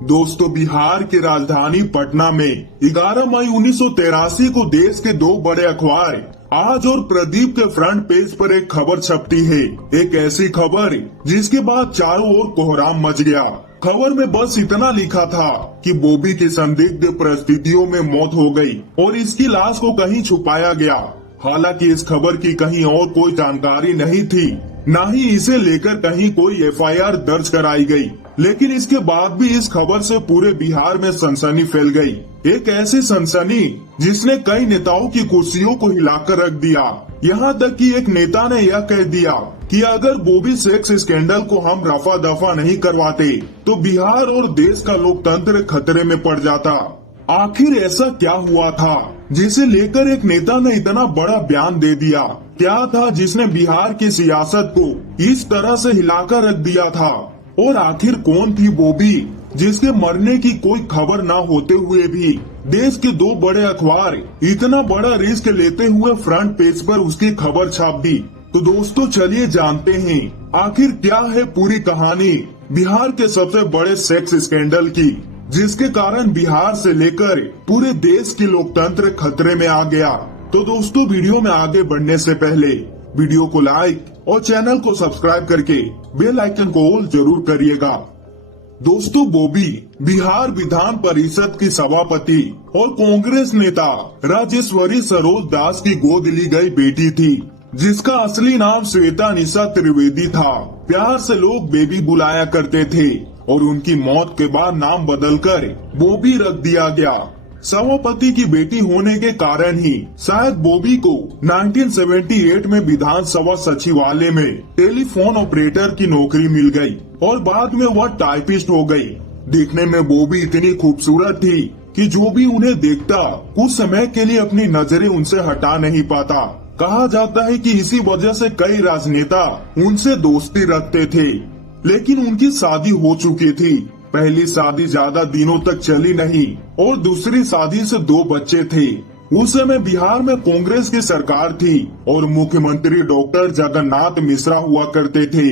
दोस्तों, बिहार की राजधानी पटना में 11 मई 1983 को देश के दो बड़े अखबार आज और प्रदीप के फ्रंट पेज पर एक खबर छपती है। एक ऐसी खबर जिसके बाद चारों ओर कोहराम मच गया। खबर में बस इतना लिखा था कि बॉबी की संदिग्ध परिस्थितियों में मौत हो गई और इसकी लाश को कहीं छुपाया गया। हालांकि इस खबर की कहीं और कोई जानकारी नहीं थी, न ही इसे लेकर कहीं कोई एफआईआर दर्ज कराई गई। लेकिन इसके बाद भी इस खबर से पूरे बिहार में सनसनी फैल गई। एक ऐसी सनसनी जिसने कई नेताओं की कुर्सियों को हिलाकर रख दिया। यहाँ तक कि एक नेता ने यह कह दिया कि अगर बॉबी सेक्स स्कैंडल को हम रफा दफा नहीं करवाते तो बिहार और देश का लोकतंत्र खतरे में पड़ जाता। आखिर ऐसा क्या हुआ था जिसे लेकर एक नेता ने इतना बड़ा बयान दे दिया? क्या था जिसने बिहार की सियासत को इस तरह से हिलाकर रख दिया था? और आखिर कौन थी बॉबी जिसके मरने की कोई खबर न होते हुए भी देश के दो बड़े अखबार इतना बड़ा रिस्क लेते हुए फ्रंट पेज पर उसकी खबर छाप दी? तो दोस्तों, चलिए जानते हैं आखिर क्या है पूरी कहानी बिहार के सबसे बड़े सेक्स स्कैंडल की, जिसके कारण बिहार से लेकर पूरे देश की लोकतंत्र खतरे में आ गया। तो दोस्तों, वीडियो में आगे बढ़ने से पहले वीडियो को लाइक और चैनल को सब्सक्राइब करके बेल आइकन को ऑल जरूर करिएगा। दोस्तों, बॉबी बिहार विधान परिषद की सभापति और कांग्रेस नेता राजेश्वरी सरोज दास की गोद ली गई बेटी थी, जिसका असली नाम श्वेता निशा त्रिवेदी था। प्यार से लोग बेबी बुलाया करते थे और उनकी मौत के बाद नाम बदलकर बॉबी रख दिया गया। सभापति की बेटी होने के कारण ही शायद बॉबी को 1978 में विधानसभा सचिवालय में टेलीफोन ऑपरेटर की नौकरी मिल गई और बाद में वह टाइपिस्ट हो गई। देखने में बॉबी इतनी खूबसूरत थी कि जो भी उन्हें देखता कुछ समय के लिए अपनी नजरें उनसे हटा नहीं पाता। कहा जाता है कि इसी वजह से कई राजनेता उनसे दोस्ती रखते थे। लेकिन उनकी शादी हो चुकी थी। पहली शादी ज्यादा दिनों तक चली नहीं और दूसरी शादी से दो बच्चे थे। उस समय बिहार में कांग्रेस की सरकार थी और मुख्यमंत्री डॉक्टर जगन्नाथ मिश्रा हुआ करते थे।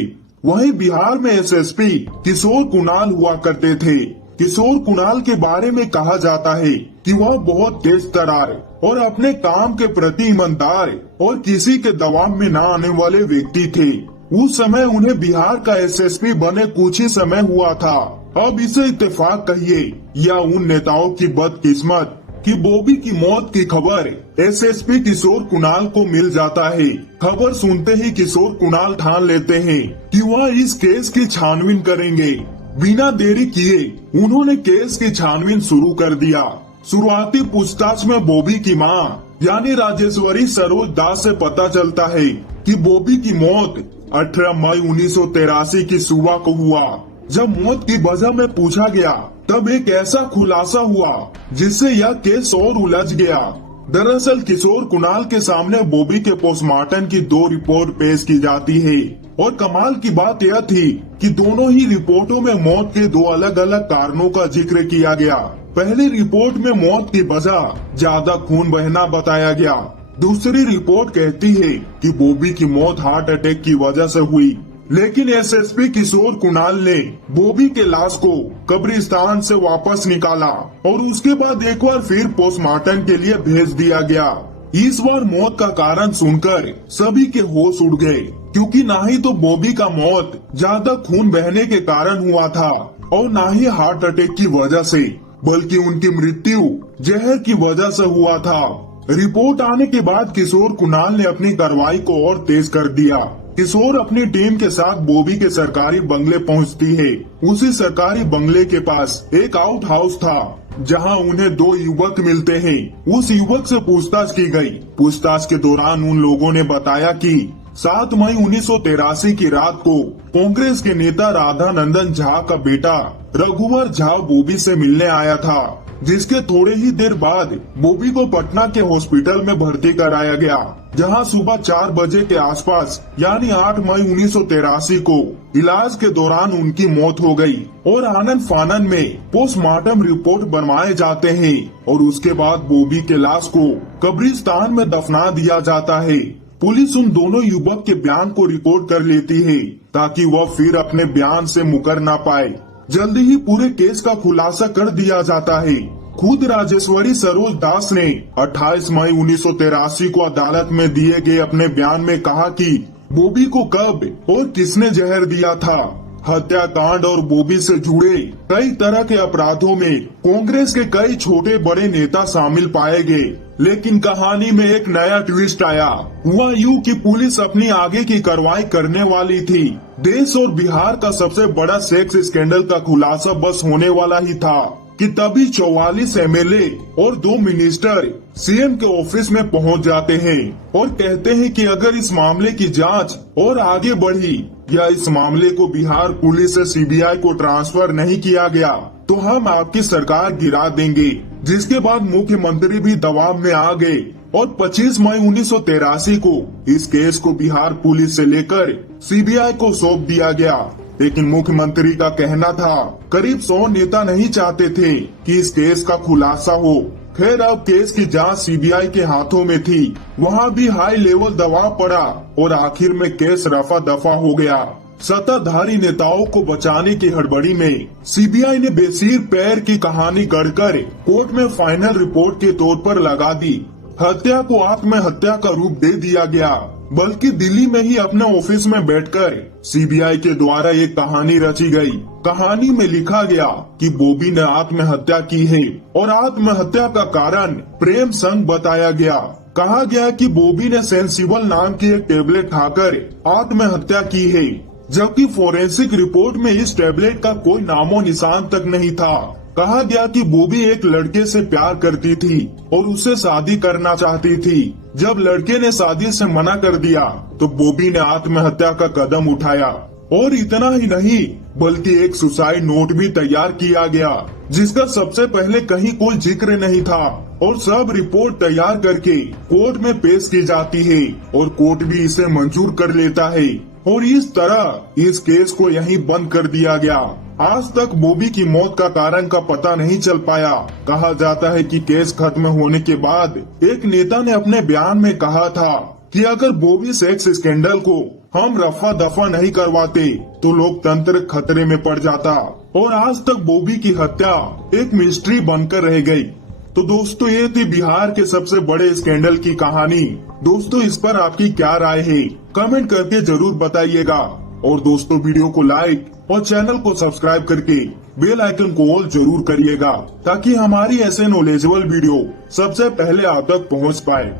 वहीं बिहार में एसएसपी किशोर कुणाल हुआ करते थे। किशोर कुणाल के बारे में कहा जाता है कि वह बहुत तेज तर्रार और अपने काम के प्रति ईमानदार और किसी के दबाव में न आने वाले व्यक्ति थे। उस समय उन्हें बिहार का एसएसपी बने कुछ ही समय हुआ था। अब इसे इत्तेफाक कहिए या उन नेताओं की बदकिस्मत कि बॉबी की मौत की खबर एसएसपी किशोर कुणाल को मिल जाता है। खबर सुनते ही किशोर कुणाल ठान लेते हैं कि वह इस केस की छानबीन करेंगे। बिना देरी किए उन्होंने केस की छानबीन शुरू कर दिया। शुरुआती पूछताछ में बॉबी की मां यानी राजेश्वरी सरोज दास से पता चलता है कि बॉबी की मौत 18 मई 1983 की सुबह को हुआ। जब मौत की वजह में पूछा गया तब एक ऐसा खुलासा हुआ जिससे यह केस और उलझ गया। दरअसल किशोर कुणाल के सामने बॉबी के पोस्टमार्टम की दो रिपोर्ट पेश की जाती है और कमाल की बात यह थी कि दोनों ही रिपोर्टों में मौत के दो अलग अलग कारणों का जिक्र किया गया। पहली रिपोर्ट में मौत की वजह ज्यादा खून बहना बताया गया। दूसरी रिपोर्ट कहती है कि बॉबी की मौत हार्ट अटैक की वजह से हुई। लेकिन एसएसपी किशोर कुणाल ने बॉबी के लाश को कब्रिस्तान से वापस निकाला और उसके बाद एक बार फिर पोस्टमार्टम के लिए भेज दिया गया। इस बार मौत का कारण सुनकर सभी के होश उड़ गए, क्योंकि न ही तो बॉबी का मौत ज्यादा खून बहने के कारण हुआ था और न ही हार्ट अटैक की वजह से, बल्कि उनकी मृत्यु जहर की वजह से हुआ था। रिपोर्ट आने के बाद किशोर कुणाल ने अपनी कार्रवाई को और तेज कर दिया। किशोर अपनी टीम के साथ बॉबी के सरकारी बंगले पहुंचती है। उसी सरकारी बंगले के पास एक आउट हाउस था जहां उन्हें दो युवक मिलते हैं। उस युवक से पूछताछ की गई। पूछताछ के दौरान उन लोगों ने बताया कि 7 मई 1983 की रात को कांग्रेस के नेता राधानंदन झा का बेटा रघुवर झा बॉबी से मिलने आया था, जिसके थोड़े ही देर बाद बॉबी को पटना के हॉस्पिटल में भर्ती कराया गया, जहां सुबह 4 बजे के आसपास यानी 8 मई 1983 को इलाज के दौरान उनकी मौत हो गई और आनन फानन में पोस्टमार्टम रिपोर्ट बनवाए जाते हैं और उसके बाद बॉबी के लाश को कब्रिस्तान में दफना दिया जाता है। पुलिस उन दोनों युवक के बयान को रिकॉर्ड कर लेती है ताकि वह फिर अपने बयान से मुकर ना पाए। जल्दी ही पूरे केस का खुलासा कर दिया जाता है। खुद राजेश्वरी सरोज दास ने 28 मई 1983 को अदालत में दिए गए अपने बयान में कहा कि बॉबी को कब और किसने जहर दिया था। हत्याकांड और बॉबी से जुड़े कई तरह के अपराधों में कांग्रेस के कई छोटे बड़े नेता शामिल पाए गए, लेकिन कहानी में एक नया ट्विस्ट आया। हुआ यूं कि पुलिस अपनी आगे की कार्रवाई करने वाली थी। देश और बिहार का सबसे बड़ा सेक्स स्कैंडल का खुलासा बस होने वाला ही था कि तभी 44 एमएलए और 2 मिनिस्टर सीएम के ऑफिस में पहुंच जाते हैं और कहते हैं कि अगर इस मामले की जांच और आगे बढ़ी या इस मामले को बिहार पुलिस से सीबीआई को ट्रांसफर नहीं किया गया तो हम आपकी सरकार गिरा देंगे। जिसके बाद मुख्यमंत्री भी दबाव में आ गए और 25 मई 1983 को इस केस को बिहार पुलिस से लेकर सीबीआई को सौंप दिया गया। लेकिन मुख्यमंत्री का कहना था करीब 100 नेता नहीं चाहते थे कि इस केस का खुलासा हो। खैर अब केस की जांच सीबीआई के हाथों में थी। वहां भी हाई लेवल दबाव पड़ा और आखिर में केस रफा दफा हो गया। सत्ताधारी नेताओं को बचाने की हड़बड़ी में सीबीआई ने बेसिर पैर की कहानी गढ़कर कोर्ट में फाइनल रिपोर्ट के तौर पर लगा दी। हत्या को आत्महत्या का रूप दे दिया गया, बल्कि दिल्ली में ही अपने ऑफिस में बैठकर सीबीआई के द्वारा एक कहानी रची गई। कहानी में लिखा गया कि बॉबी ने आत्महत्या की है और आत्महत्या का कारण प्रेम संग बताया गया। कहा गया कि बॉबी ने सेंसिबल नाम की एक टेबलेट खाकर आत्महत्या की है, जबकि फोरेंसिक रिपोर्ट में इस टेबलेट का कोई नामो निशान तक नहीं था। कहा गया कि बॉबी एक लड़के से प्यार करती थी और उससे शादी करना चाहती थी। जब लड़के ने शादी से मना कर दिया तो बॉबी ने आत्महत्या का कदम उठाया और इतना ही नहीं बल्कि एक सुसाइड नोट भी तैयार किया गया, जिसका सबसे पहले कहीं कोई जिक्र नहीं था और सब रिपोर्ट तैयार करके कोर्ट में पेश की जाती है और कोर्ट भी इसे मंजूर कर लेता है और इस तरह इस केस को यहीं बंद कर दिया गया। आज तक बॉबी की मौत का कारण का पता नहीं चल पाया। कहा जाता है कि केस खत्म होने के बाद एक नेता ने अपने बयान में कहा था कि अगर बॉबी सेक्स स्कैंडल को हम रफा दफा नहीं करवाते तो लोकतंत्र खतरे में पड़ जाता और आज तक बॉबी की हत्या एक मिस्ट्री बनकर रह गई। तो दोस्तों ये थी बिहार के सबसे बड़े स्कैंडल की कहानी। दोस्तों इस पर आपकी क्या राय है कमेंट करके जरूर बताइएगा और दोस्तों वीडियो को लाइक और चैनल को सब्सक्राइब करके बेल आइकन को ऑल जरूर करिएगा ताकि हमारी ऐसे नॉलेजेबल वीडियो सबसे पहले आप तक पहुंच पाए।